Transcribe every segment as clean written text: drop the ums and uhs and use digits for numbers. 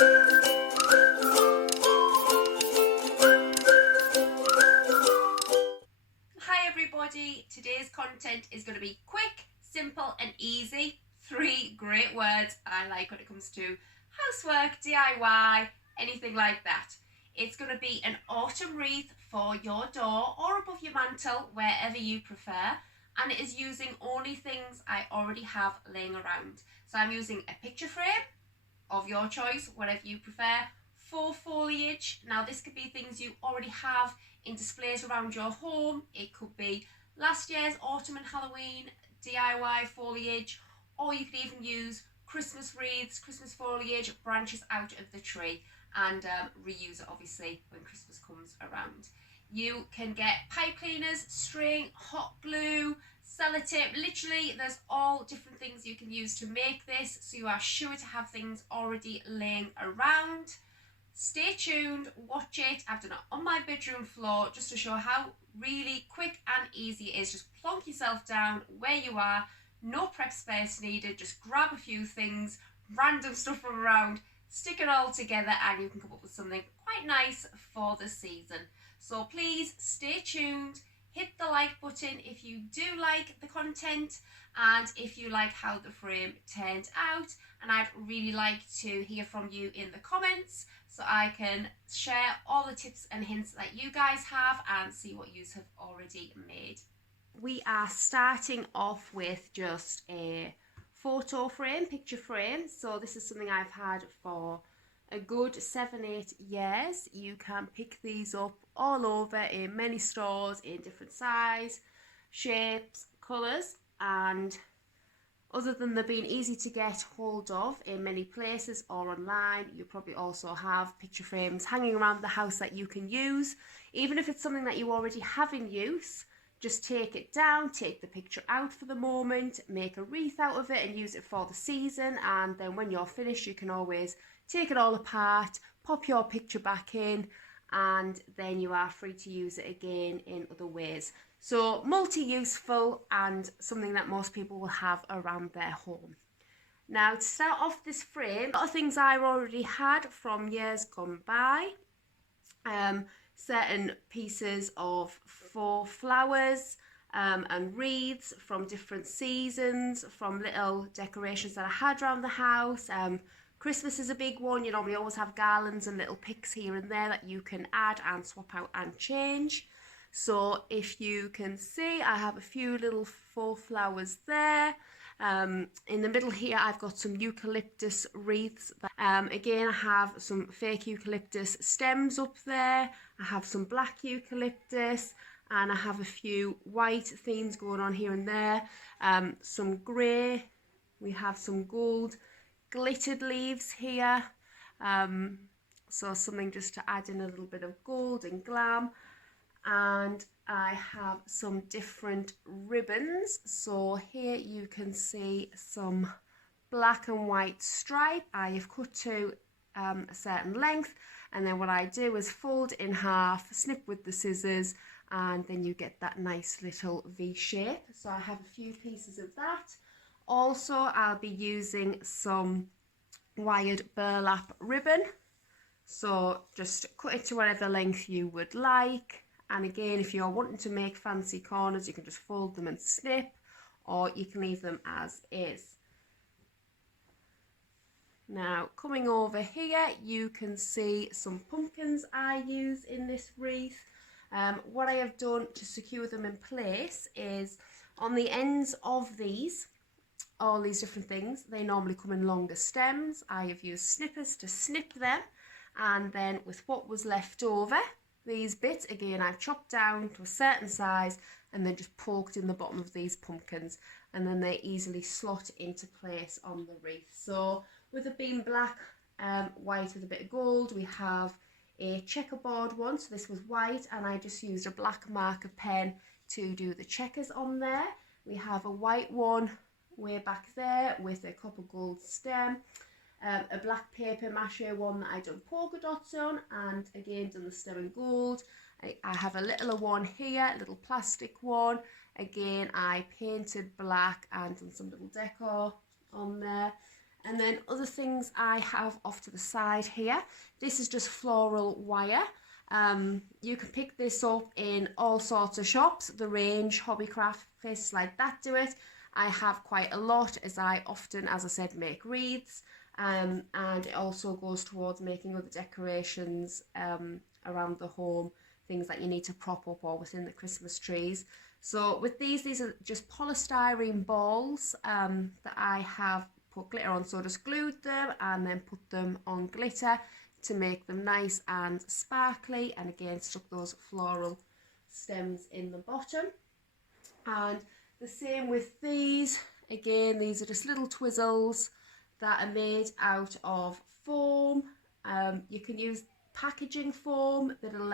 Hi everybody, today's content is going to be quick, simple and easy. 3 great words I like when it comes to housework, DIY, anything like that. It's going to be an autumn wreath for your door or above your mantle, wherever you prefer. And it is using only things I already have laying around. So I'm using a picture frame of your choice, whatever you prefer, for foliage. Now this could be things you already have in displays around your home. It could be last year's autumn and Halloween DIY foliage, or you could even use Christmas wreaths, Christmas foliage, branches out of the tree, and reuse it obviously when Christmas comes around. You can get pipe cleaners, string, hot glue, sellotape. Literally there's all different things you can use to make this, so you are sure to have things already laying around. Stay tuned, watch it. I've done it on my bedroom floor just to show how really quick and easy it is. Just plonk yourself down where you are, no prep space needed, just grab a few things, random stuff from around, stick it all together and you can come up with something quite nice for the season. So please stay tuned, hit the like button if you do like the content and if you like how the frame turned out, and I'd really like to hear from you in the comments so I can share all the tips and hints that you guys have and see what you have already made. We are starting off with just a photo frame, picture frame. So this is something I've had for a good 7-8 years. You can pick these up all over in many stores in different size, shapes, colours, and other than them being easy to get hold of in many places or online, you probably also have picture frames hanging around the house that you can use. Even if it's something that you already have in use, just take it down, take the picture out for the moment, make a wreath out of it and use it for the season, and then when you're finished you can always take it all apart, pop your picture back in, and then you are free to use it again in other ways. So multi-useful and something that most people will have around their home. Now to start off this frame, a lot of things I already had from years gone by. Certain pieces of faux flowers and wreaths from different seasons, from little decorations that I had around the house. Christmas is a big one. You normally always have garlands and little picks here and there that you can add and swap out and change. So if you can see, I have a few little faux flowers there. In the middle here I've got some eucalyptus wreaths. Again, I have some fake eucalyptus stems up there. I have some black eucalyptus and I have a few white themes going on here and there. Some grey, we have some gold glittered leaves here. So something just to add in a little bit of gold and glam. And I have some different ribbons. So here you can see some black and white stripe. I have cut to a certain length, and then what I do is fold in half, snip with the scissors, and then you get that nice little V shape. So I have a few pieces of that. Also, I'll be using some wired burlap ribbon. So just cut it to whatever length you would like. And again, if you're wanting to make fancy corners, you can just fold them and snip, or you can leave them as is. Now, coming over here, you can see some pumpkins I use in this wreath. What I have done to secure them in place is on the ends of these, all these different things, they normally come in longer stems. I have used snippers to snip them, and then with what was left over, these bits, again, I've chopped down to a certain size and then just poked in the bottom of these pumpkins, and then they easily slot into place on the wreath. So with it being black, white with a bit of gold, we have a checkerboard one. So this was white and I just used a black marker pen to do the checkers on there. We have a white one way back there with a copper gold stem. A black paper mache one that I done polka dots on, and again done the stem in gold. I have a littler one here, a little plastic one. Again, I painted black and done some little decor on there. And then other things I have off to the side here. This is just floral wire. You can pick this up in all sorts of shops. The Range, Hobbycraft, places like that do it. I have quite a lot, as I often, as I said, make wreaths. And it also goes towards making other decorations around the home, things that you need to prop up or within the Christmas trees. So with these are just polystyrene balls that I have put glitter on. So just glued them and then put them on glitter to make them nice and sparkly, and again stuck those floral stems in the bottom. And the same with these. Again, these are just little twizzles that are made out of foam. You can use packaging foam, little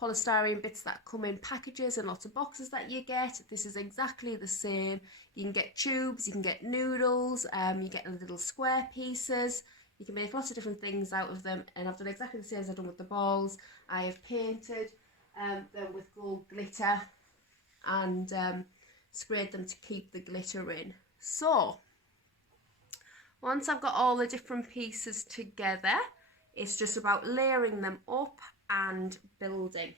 polystyrene bits that come in packages and lots of boxes that you get. This is exactly the same. You can get tubes, you can get noodles, you get little square pieces. You can make lots of different things out of them, and I've done exactly the same as I've done with the balls. I have painted them with gold glitter and sprayed them to keep the glitter in. So once I've got all the different pieces together, it's just about layering them up and building.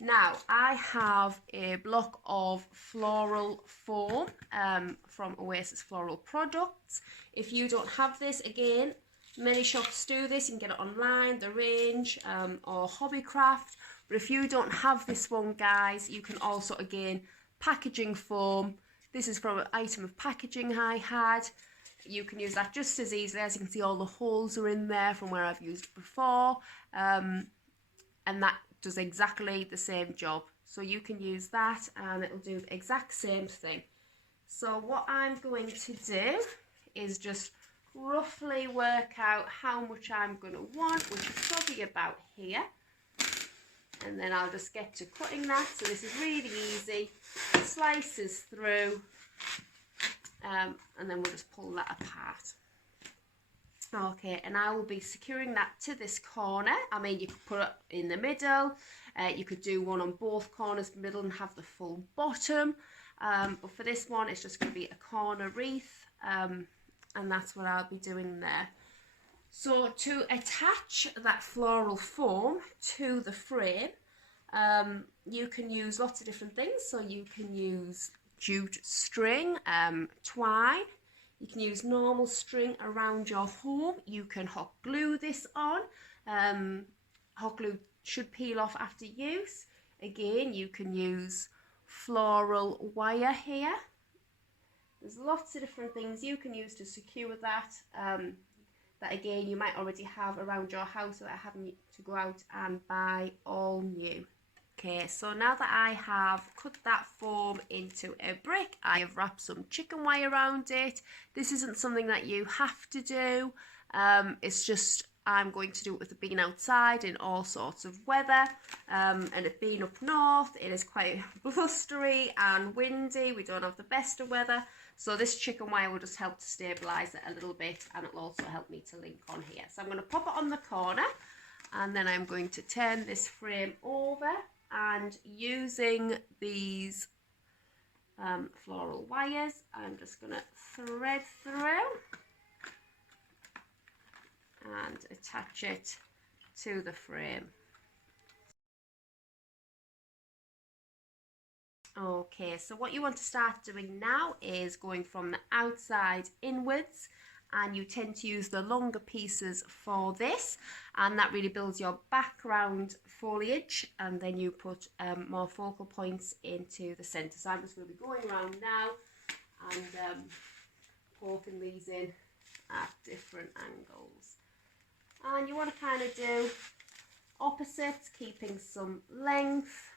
Now I have a block of floral foam from Oasis Floral Products. If you don't have this, again, many shops do this. You can get it online, The Range or Hobbycraft. But if you don't have this one, guys, you can also, again, packaging foam. This is from an item of packaging I had. You can use that just as easily. As you can see, all the holes are in there from where I've used it before. And that does exactly the same job. So you can use that and it'll do the exact same thing. So what I'm going to do is just roughly work out how much I'm going to want, which is probably about here. And then I'll just get to cutting that. So this is really easy. Slices through. And then we'll just pull that apart. Okay, and I will be securing that to this corner. I mean, you could put it in the middle. You could do one on both corners, middle, and have the full bottom. But for this one, it's just going to be a corner wreath. And that's what I'll be doing there. So to attach that floral foam to the frame, you can use lots of different things. So you can use jute string, twine. You can use normal string around your home. You can hot glue this on. Hot glue should peel off after use. Again, you can use floral wire here. There's lots of different things you can use to secure that. That again, you might already have around your house without having to go out and buy all new. Okay, so now that I have cut that foam into a brick, I have wrapped some chicken wire around it. This isn't something that you have to do. It's just I'm going to do it with it being outside in all sorts of weather. And it being up north, it is quite blustery and windy. We don't have the best of weather. So this chicken wire will just help to stabilise it a little bit, and it'll also help me to link on here. So I'm going to pop it on the corner, and then I'm going to turn this frame over, and using these floral wires, I'm just going to thread through and attach it to the frame. Okay, so what you want to start doing now is going from the outside inwards, and you tend to use the longer pieces for this, and that really builds your background foliage, and then you put more focal points into the centre. So I'm just going to be going around now and poking these in at different angles. And you want to kind of do opposites, keeping some length.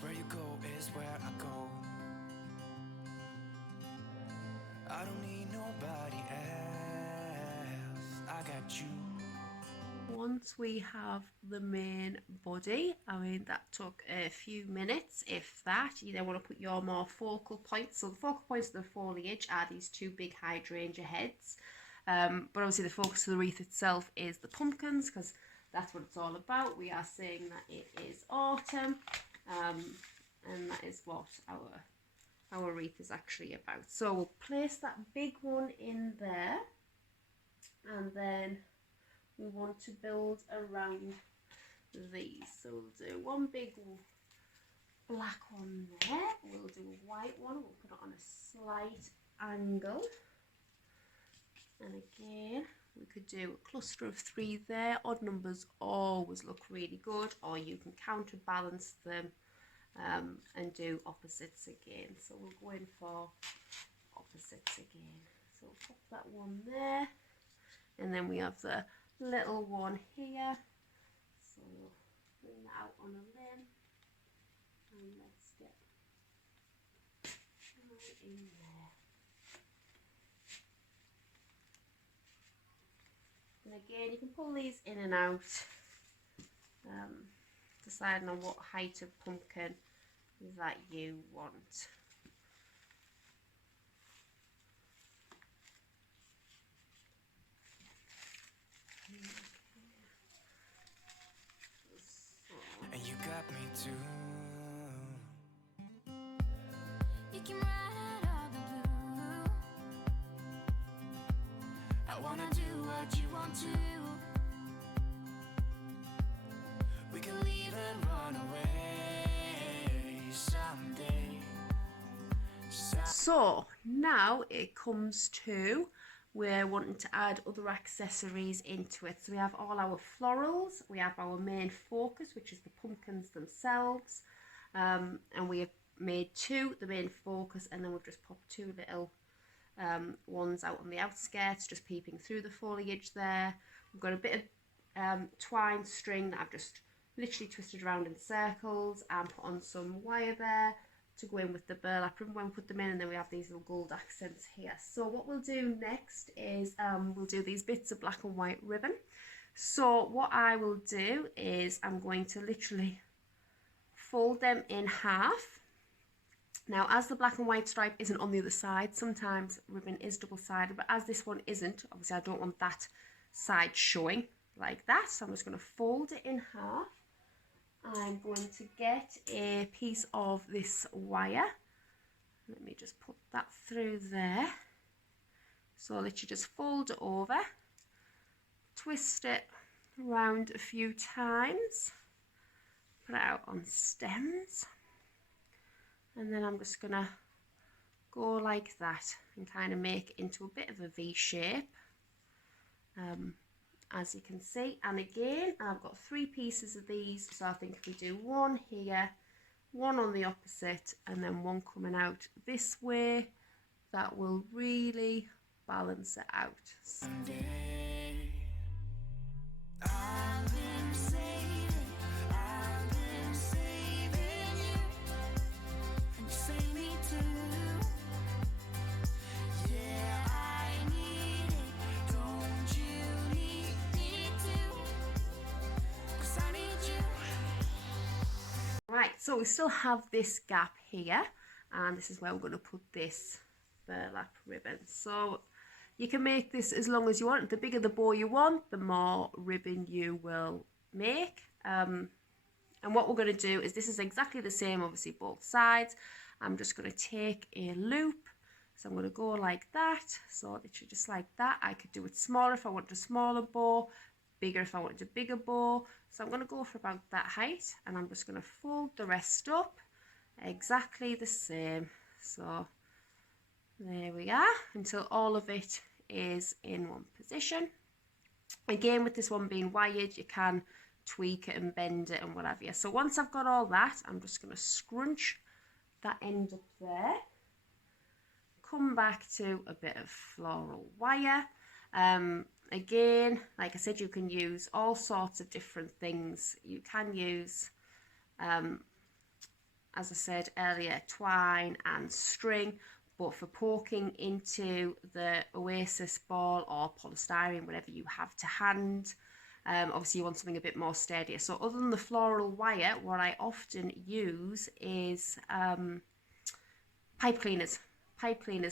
Where you go is where I go. I don't need nobody else. I got you. once we have the main body, I mean, that took a few minutes, if that. You then want to put your more focal points. So the focal points of the foliage are these two big hydrangea heads. But obviously the focus of the wreath itself is the pumpkins, because that's what it's all about. We are saying that it is autumn, and that is what our wreath is actually about. So we'll place that big one in there, and then we want to build around these. So we'll do one big black one there, we'll do a white one, we'll put it on a slight angle, and again we could do a cluster of 3 there. Odd numbers always look really good, or you can counterbalance them and do opposites again. So we'll go in for opposites again. So we'll pop that one there, and then we have the little one here. So we'll bring that out on a limb, and let's get right in there. And again, you can pull these in and out, deciding on what height of pumpkin that you want. And you got me too. You can ride all the blue. I wanna do what you want to. We can leave and run away someday. So now it comes to, we're wanting to add other accessories into it. So we have all our florals, we have our main focus, which is the pumpkins themselves, and we have made 2 the main focus, and then we've just popped 2 little ones out on the outskirts, just peeping through the foliage there. We've got a bit of twine string that I've just literally twisted around in circles and put on some wire there to go in with the burlap ribbon when we put them in, and then we have these little gold accents here. So what we'll do next is we'll do these bits of black and white ribbon. So what I will do is I'm going to literally fold them in half. Now, as the black and white stripe isn't on the other side, sometimes ribbon is double-sided, but as this one isn't, obviously I don't want that side showing like that, so I'm just going to fold it in half. I'm going to get a piece of this wire. Let me just put that through there. So I'll literally just fold it over, twist it around a few times, put it out on stems, and then I'm just going to go like that and kind of make it into a bit of a V shape. As you can see, and again I've got 3 pieces of these, so I think if we do one here, one on the opposite, and then one coming out this way, that will really balance it out. I've been saving you, and you save me too. Yeah, I need it, don't you need me too? 'Cause I need you. Right, so we still have this gap here, and this is where we're going to put this burlap ribbon. So you can make this as long as you want. The bigger the bow you want, the more ribbon you will make. And what we're going to do is, this is exactly the same, obviously both sides. I'm just going to take a loop. So I'm going to go like that. So literally just like that. I could do it smaller if I wanted a smaller bow, bigger if I wanted a bigger bow. So I'm going to go for about that height, and I'm just going to fold the rest up exactly the same. So there we are, until all of it is in one position. Again, with this one being wired, you can tweak it and bend it and whatever. So once I've got all that, I'm just going to scrunch that end up there, come back to a bit of floral wire. Again, like I said, you can use all sorts of different things. You can use, as I said earlier, twine and string, but for poking into the oasis ball or polystyrene, whatever you have to hand, Obviously you want something a bit more sturdier. So other than the floral wire, what I often use is pipe cleaners.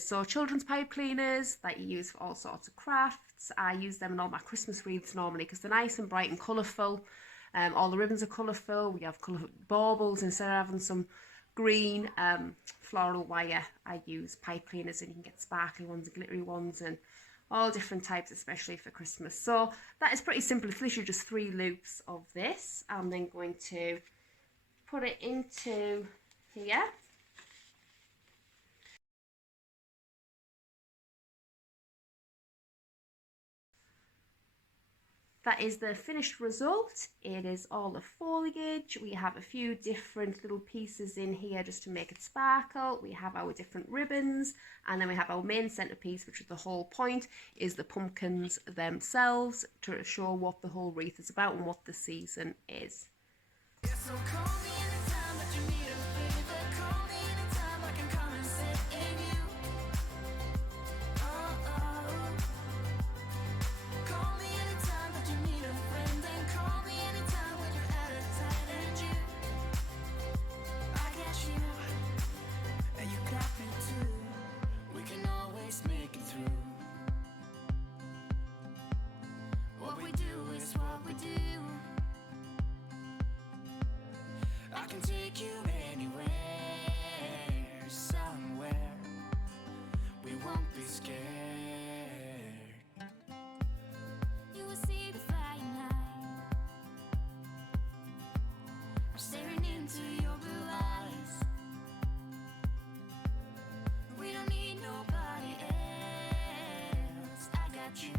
So children's pipe cleaners that you use for all sorts of crafts. I use them in all my Christmas wreaths normally because they're nice and bright and colourful. All the ribbons are colourful. We have colourful baubles instead of having some green floral wire. I use pipe cleaners, and you can get sparkly ones and glittery ones and all different types, especially for Christmas. So that is pretty simple. It's literally just 3 loops of this. I'm then going to put it into here. That is the finished result. It is all the foliage. We have a few different little pieces in here just to make it sparkle. We have our different ribbons, and then we have our main centerpiece, which is the whole point, is the pumpkins themselves, to show what the whole wreath is about and what the season is. Yeah, so call me anytime that you need a favor. Call me anytime I can come and sit in you. Call me anytime that you need a friend, and call me anytime when you're at a tight end. I got you, and you got me too. We can always make it through. What we do is what we do. I can take you anywhere, somewhere. We won't be scared. You will see the fire night. I'm staring into your blue eyes. We don't need nobody else. I got you.